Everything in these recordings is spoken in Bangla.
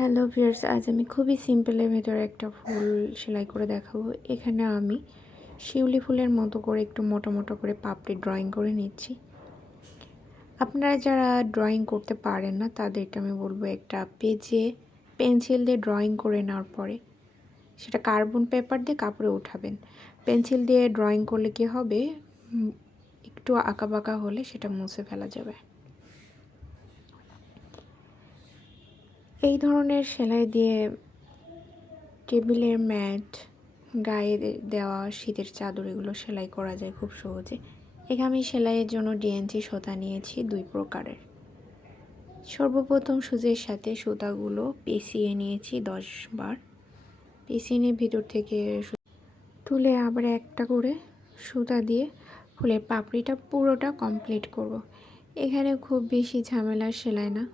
হ্যালো ভিউয়ার্স আজ আমি খুবই সিম্পলের ভেতরে একটা ফুল সেলাই করে দেখাবো। এখানে আমি শিউলি ফুলের মতো করে একটু মোটা মোটো করে পাপড়ি ড্রয়িং করে নিচ্ছি। আপনারা যারা ড্রয়িং করতে পারেন না, তাদেরকে আমি বলব একটা পেজে পেন্সিল দিয়ে ড্রয়িং করে নেওয়ার পরে সেটা কার্বন পেপার দিয়ে কাপড়ে উঠাবেন। পেন্সিল দিয়ে ড্রয়িং করলে কি হবে? একটু আঁকা বাঁকা হলে সেটা মুছে ফেলা যাবে। এই ধরনের সেলাই দিয়ে টেবিলের ম্যাট, গায়ে দেওয়া শীতের চাদর এগুলো সেলাই করা যায় খুব সহজে। এখানে আমি সেলাইয়ের জন্য ডিএনসি সুতা নিয়েছি দুই প্রকারের। সর্বপ্রথম সুজের সাথে সুতাগুলো পেঁচিয়ে নিয়েছি দশ বার। পেঁচিয়ে নিয়ে ভিতর থেকে তুলে আবার একটা করে সুতা দিয়ে ফুলের পাপড়িটা পুরোটা কমপ্লিট করব। এখানে খুব বেশি ঝামেলার সেলাই না।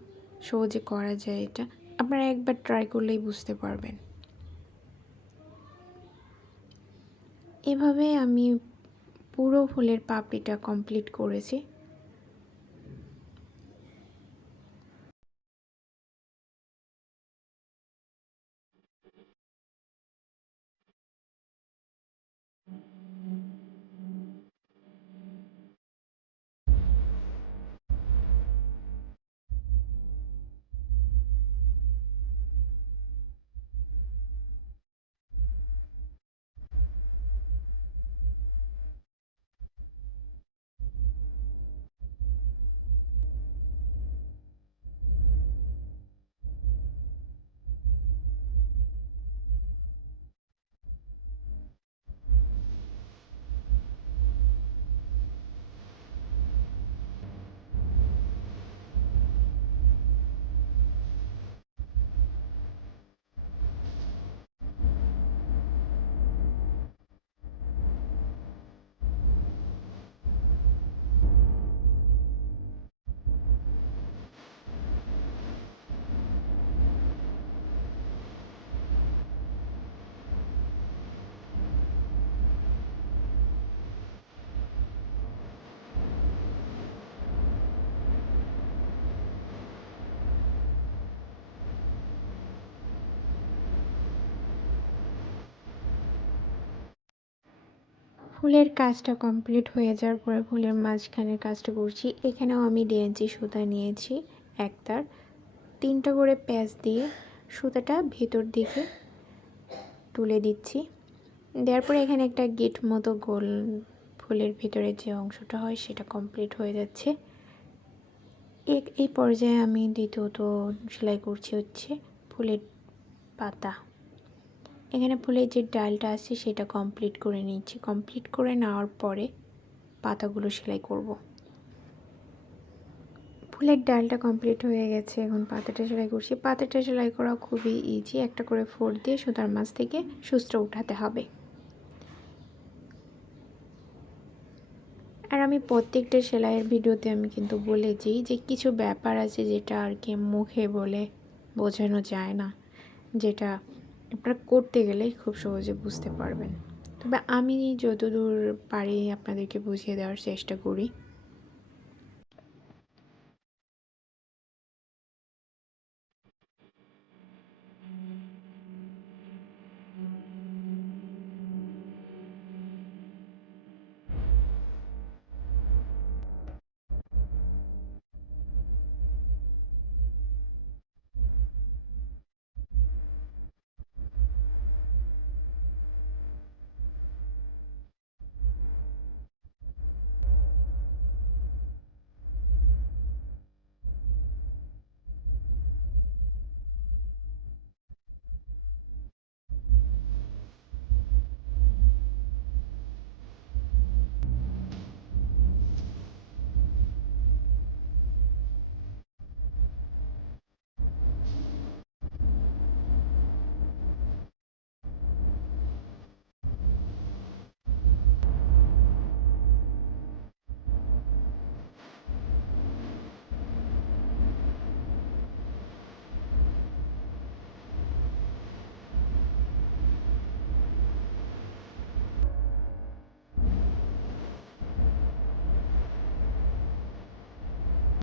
সহজে করা যায় এটা। আপনারা একবার ট্রাই করলেই বুঝতে পারবেন। এভাবে আমি পুরো ফুলের পাপড়িটা কমপ্লিট করেছি। ফুলের কাজটা কমপ্লিট হয়ে যাওয়ার পরে ফুলের মাঝখানের কাজটা করছি। এখানেও আমি ডিএনসি সুতা নিয়েছি একটার তিনটা করে প্যাচ দিয়ে সুতাটা ভেতর দিকে তুলে দিচ্ছি। দেওয়ার পরে এখানে একটা গেট মতো গোল ফুলের ভিতরে যে অংশটা হয় সেটা কমপ্লিট হয়ে যাচ্ছে। এই পর্যায়ে আমি দ্বিতীয়ত সেলাই করছি হচ্ছে ফুলের পাতা। এখানে ফুলের যে ডালটা আছে সেটা কমপ্লিট করে নিচ্ছি। কমপ্লিট করে নেওয়ার পরে পাতাগুলো সেলাই করব। ফুলের ডালটা কমপ্লিট হয়ে গেছে, এখন পাতাটা সেলাই করছি। পাতাটা সেলাই করা খুবই ইজি একটা করে ফোর দিয়ে সুতার মাছ থেকে সুস্থ উঠাতে হবে। আর আমি প্রত্যেকটা সেলাইয়ের ভিডিওতে আমি কিন্তু বলেছি যে কিছু ব্যাপার আছে যেটা আর কি মুখে বলে বোঝানো যায় না, যেটা আপনারা করতে গেলেই খুব সহজে বুঝতে পারবেন। তবে আমি যতদূর পারি আপনাদেরকে বুঝিয়ে দেওয়ার চেষ্টা করি।